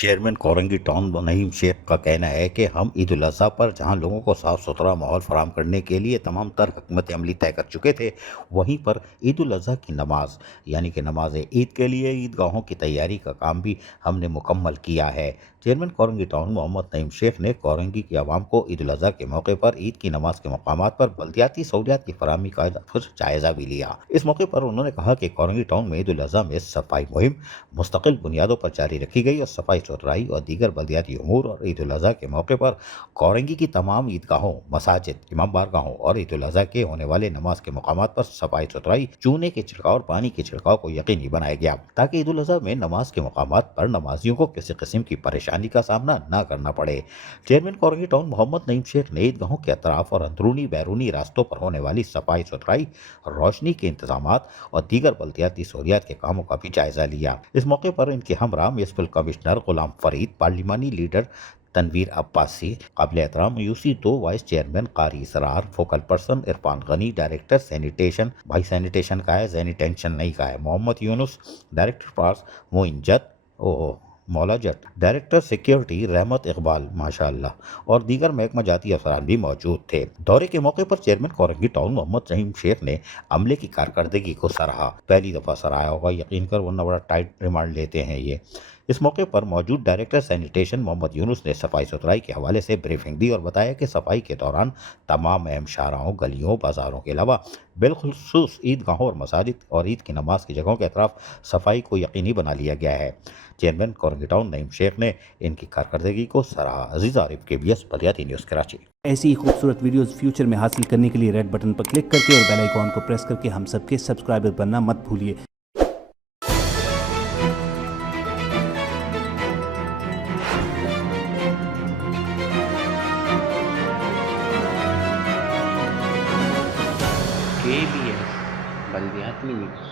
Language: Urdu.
چیئرمین کورنگی ٹاؤن نعیم شیخ کا کہنا ہے کہ ہم عید الاضحیٰ پر جہاں لوگوں کو صاف ستھرا ماحول فراہم کرنے کے لیے تمام تر حکمت عملی طے کر چکے تھے، وہیں پر عید الاضحیٰ کی نماز یعنی کہ نماز عید کے لیے عیدگاہوں کی تیاری کا کام بھی ہم نے مکمل کیا ہے۔ چیئرمین کورنگی ٹاؤن محمد نعیم شیخ نے کورنگی کی عوام کو عید الاضحیٰ کے موقع پر عید کی نماز کے مقامات پر بلدیاتی سہولیات کی فراہمی کا جائزہ بھی لیا۔ اس موقع پر انہوں نے کہا کہ کورنگی ٹاؤن میں عید الاضحیٰ میں صفائی مہم مستقل بنیادوں پر جاری رکھی گئی اور صفائی ستھرائی اور دیگر بلدیاتی امور اور عید الاضحیٰ کے موقع پر کورنگی کی تمام عیدگاہوں، مساجد، امام بارگاہوں اور عید الاضحیٰ کے ہونے والے نماز کے مقامات پر صفائی ستھرائی، چونے کے چھڑکاؤ اور پانی کے چھڑکاؤ کو یقینی بنایا گیا تاکہ عید الاضحیٰ میں نماز کے مقامات پر نمازیوں کو کسی قسم کی پریشانی کا سامنا نہ کرنا پڑے۔ چیئرمین کورنگی ٹاؤن محمد نعیم شیخ نے عیدگاہوں کے اطراف اور اندرونی بیرونی راستوں پر ہونے والی صفائی ستھرائی، روشنی کے انتظامات اور دیگر بلدیاتی سہولیات کے کاموں کا بھی جائزہ لیا۔ اس موقع پر ان کے ہمراہ میونسپل کمشنر غلام فرید، پارلیمانی لیڈر تنویر عباسی، قابل احترام UC2 وائس چیئرمین قاری اسرار، فوکل پرسن عرفان غنی، ڈائریکٹر سینیٹیشن، بھائی سینیٹیشن کا ہے زینی ٹینشن نہیں کا ہے، محمد یونس، ڈائریکٹر پارس معین جت، مولا جٹ، ڈائریکٹر سیکیورٹی رحمت اقبال ماشاءاللہ اور دیگر محکمہ جاتی افسران بھی موجود تھے۔ دورے کے موقع پر چیئرمین کورنگی ٹاؤن محمد نعیم شیخ نے عملے کی کارکردگی کو سراہا۔ پہلی دفعہ سراہا ہوگا یقین کر، ورنہ بڑا ٹائٹ ریمانڈ لیتے ہیں یہ۔ اس موقع پر موجود ڈائریکٹر سینیٹیشن محمد یونس نے صفائی ستھرائی کے حوالے سے بریفنگ دی اور بتایا کہ صفائی کے دوران تمام اہم شاہراہوں، گلیوں، بازاروں کے علاوہ بالخصوص عیدگاہوں اور مساجد اور عید کی نماز کی جگہوں کے اطراف صفائی کو یقینی بنا لیا گیا ہے۔ چیئرمین کورنگی ٹاؤن نعیم شیخ نے ان کی کارکردگی کو سراہا۔ عزیز عارف، KBS بلدیاتی نیوز کراچی۔ ایسی ہی خوبصورت ویڈیوز فیوچر میں حاصل کرنے کے لیے ریڈ بٹن پر کلک کر کے اور بیل آئیکن کو پریس کر کے ہم سب کے سبسکرائبر بننا مت بھولیے۔ KBS بلدیاتی نیوز